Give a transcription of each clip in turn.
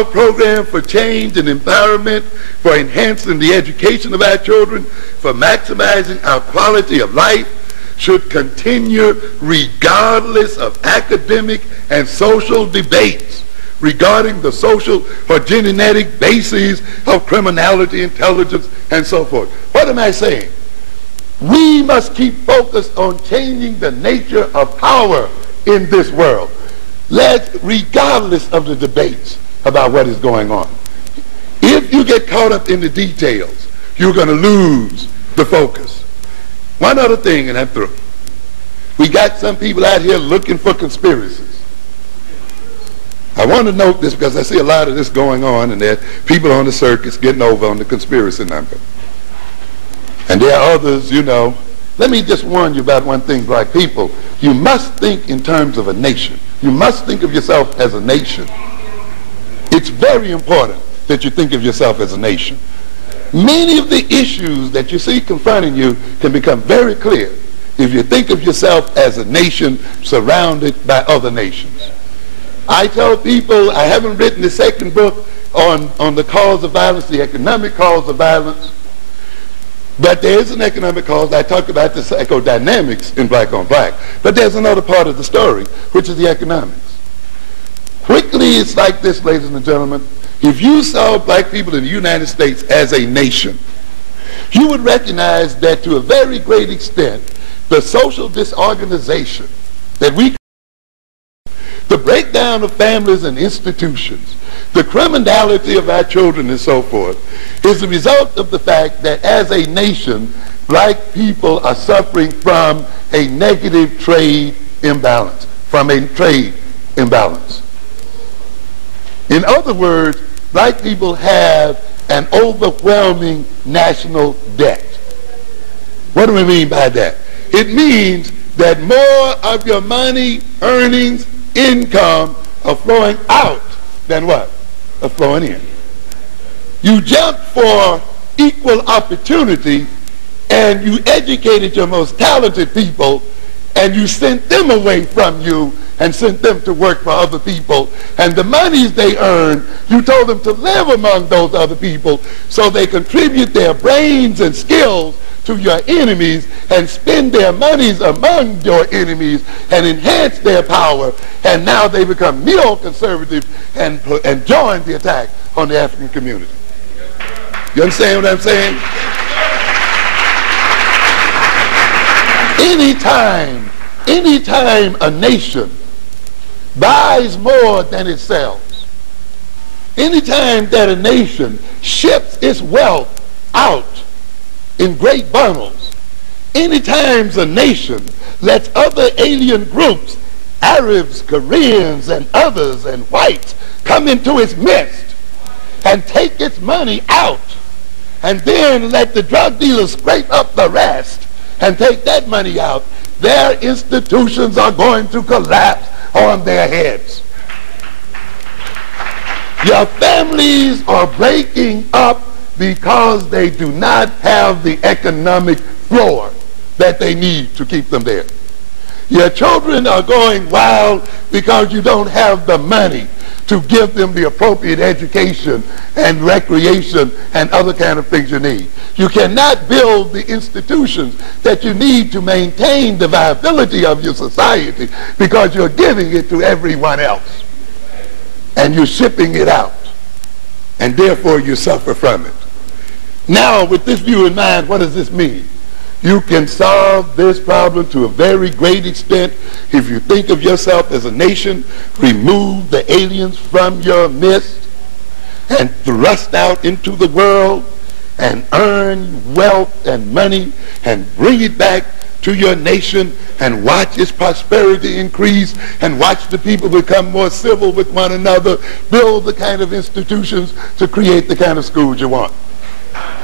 Our program for change and empowerment, for enhancing the education of our children, for maximizing our quality of life, should continue regardless of academic and social debates regarding the social or genetic bases of criminality, intelligence, and so forth. What am I saying? We must keep focused on changing the nature of power in this world, regardless of the debates about what is going on. If you get caught up in the details, you're going to lose the focus. One other thing, and I'm through. We got some people out here looking for conspiracies. I want to note this because I see a lot of this going on, and there are people on the circus getting over on the conspiracy number. And there are others, you know. Let me just warn you about one thing, black people. You must think in terms of a nation. You must think of yourself as a nation. It's very important that you think of yourself as a nation. Many of the issues that you see confronting you can become very clear if you think of yourself as a nation surrounded by other nations. I tell people, I haven't written the second book on the cause of violence, the economic cause of violence, but there is an economic cause. I talk about the psychodynamics in Black on Black, but there's another part of the story, which is the economics. Quickly, it's like this, ladies and gentlemen. If you saw black people in the United States as a nation, you would recognize that to a very great extent, the social disorganization that the breakdown of families and institutions, the criminality of our children and so forth, is the result of the fact that as a nation, black people are suffering from a negative trade imbalance, In other words, black people have an overwhelming national debt. What do we mean by that? It means that more of your money, earnings, income are flowing out than what? Are flowing in. You jumped for equal opportunity and you educated your most talented people and you sent them away from you and sent them to work for other people. And the monies they earned, you told them to live among those other people so they contribute their brains and skills to your enemies and spend their monies among your enemies and enhance their power. And now they become neoconservative and join the attack on the African community. You understand what I'm saying? Anytime a nation buys more than it sells, anytime that a nation ships its wealth out in great bundles, anytime a nation lets other alien groups, Arabs, Koreans, and others, and whites, come into its midst and take its money out, and then let the drug dealers scrape up the rest and take that money out, their institutions are going to collapse on their heads. Your families are breaking up because they do not have the economic floor that they need to keep them there. Your children are going wild because you don't have the money to give them the appropriate education and recreation and other kind of things you need. You cannot build the institutions that you need to maintain the viability of your society because you're giving it to everyone else and you're shipping it out, and therefore you suffer from it. Now, with this view in mind, what does this mean? You can solve this problem to a very great extent if you think of yourself as a nation, remove the aliens from your midst, and thrust out into the world and earn wealth and money and bring it back to your nation and watch its prosperity increase and watch the people become more civil with one another, build the kind of institutions to create the kind of schools you want.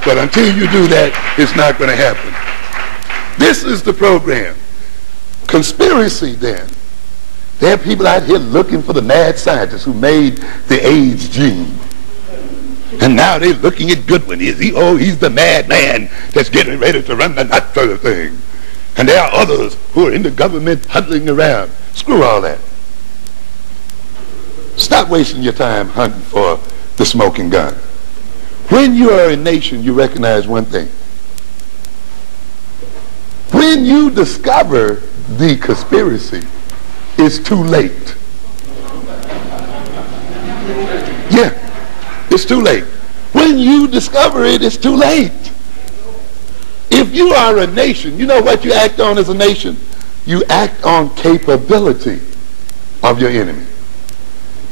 But until you do that, it's not going to happen. This is the program. Conspiracy, then. There are people out here looking for the mad scientists who made the AIDS gene. And now they're looking at Goodwin. He's the madman that's getting ready to run the nut sort of thing. And there are others who are in the government huddling around. Screw all that. stop wasting your time hunting for the smoking gun. When you are a nation, you recognize one thing. When you discover the conspiracy, it's too late. Yeah, it's too late. When you discover it, it's too late. If you are a nation, you know what you act on as a nation? You act on capability of your enemy.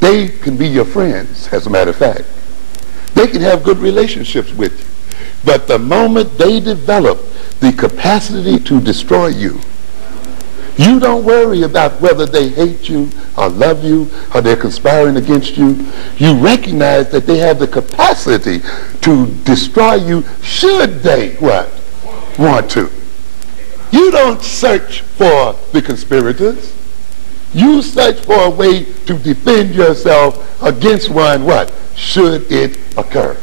They can be your friends, as a matter of fact. They can have good relationships with you. But the moment they develop the capacity to destroy you, you don't worry about whether they hate you or love you or they're conspiring against you. You recognize that they have the capacity to destroy you should they what? Want to. You don't search for the conspirators. You search for a way to defend yourself against one what? Should it occur.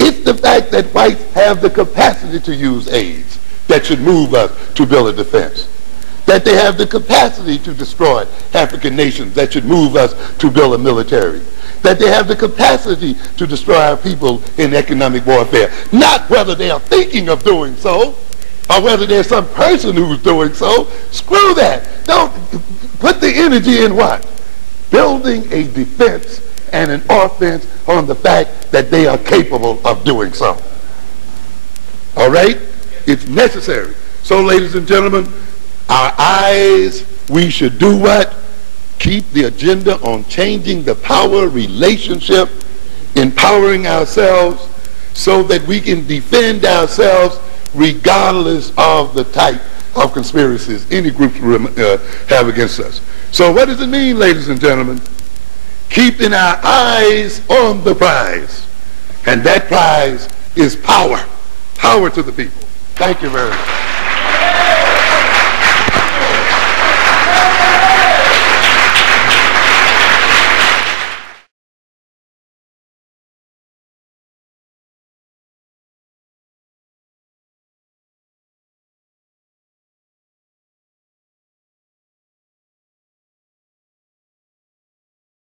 It's the fact that whites have the capacity to use AIDS that should move us to build a defense. That they have the capacity to destroy African nations that should move us to build a military. That they have the capacity to destroy our people in economic warfare. Not whether they are thinking of doing so or whether there's some person who's doing so. Screw that. Don't put the energy in what? Building a defense and an offense on the fact that they are capable of doing so. All right? It's necessary. So, ladies and gentlemen, our eyes, we should do what? Keep the agenda on changing the power relationship, empowering ourselves so that we can defend ourselves regardless of the type of conspiracies any groups have against us. So what does it mean, ladies and gentlemen? Keeping our eyes on the prize. And that prize is power. Power to the people. Thank you very much.